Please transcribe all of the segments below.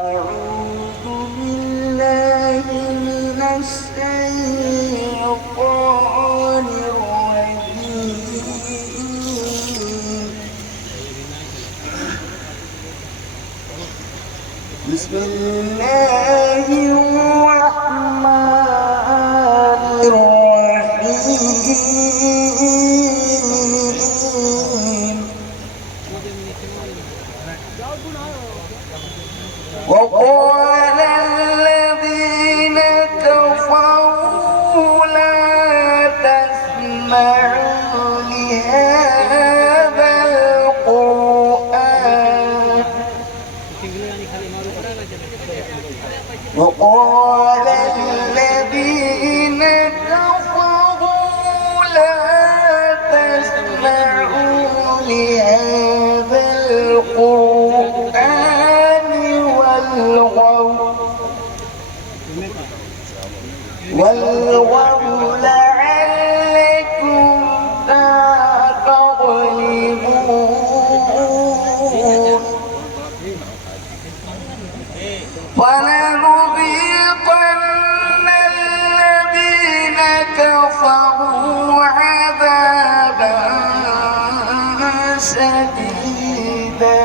أعوذ بالله من الشيطان الرجيم. بسم الله الرحمن الرحيم. وقال الذين كفروا لا تسمعوا لهذا القرآن وقال الذين كفروا لا تسمعوا لهذا القرآن والغوا لعلكم تغلبون. ولنذيقن الذين كفروا عذابا شديدا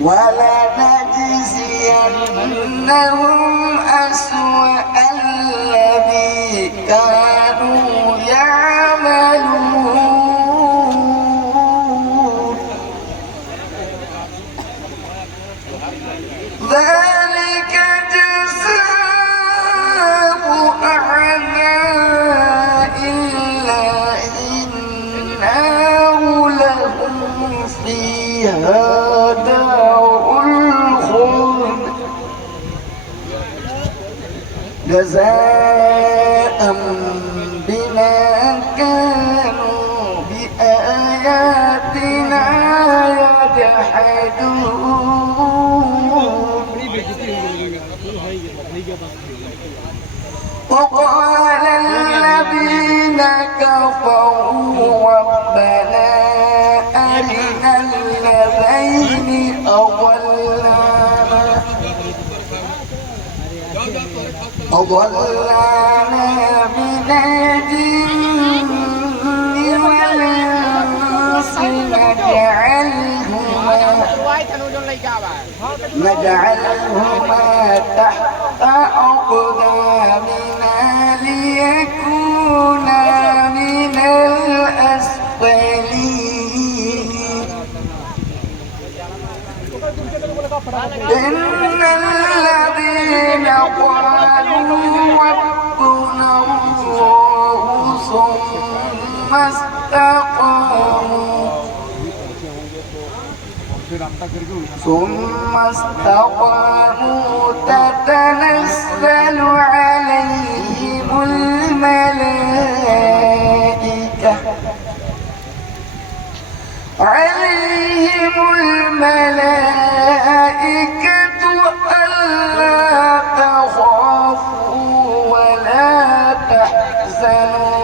ولنجزينهم أسوأ الذي كانوا يعملون. ذلك جزاء أعداء الله النار لهم فيها جزاء بما كانوا بآياتنا يجحدون. وقال الذين كفروا ربنا أرنا الذين أضلانا من الجن والإنس نجعلهما تحت أقدامنا ليكونا من الأسفلين. إن الذين قالوا ربنا الله ثم استقاموا تتنزل عليهم الملائكة ألا تخافوا ولا تحزنوا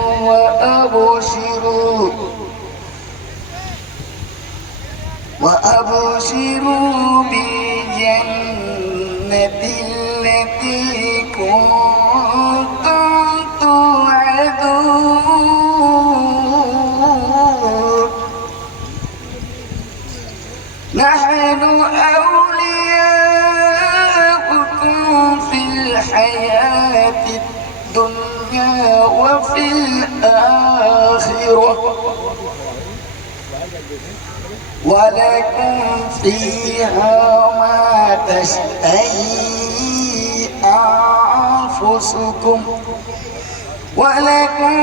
وأبشروا بالجنة التي كنتم توعدون. نحن أولياؤكم في الحياة الدنيا وفي الآخرة ولكم فيها ما تشتهي أنفسكم ولكم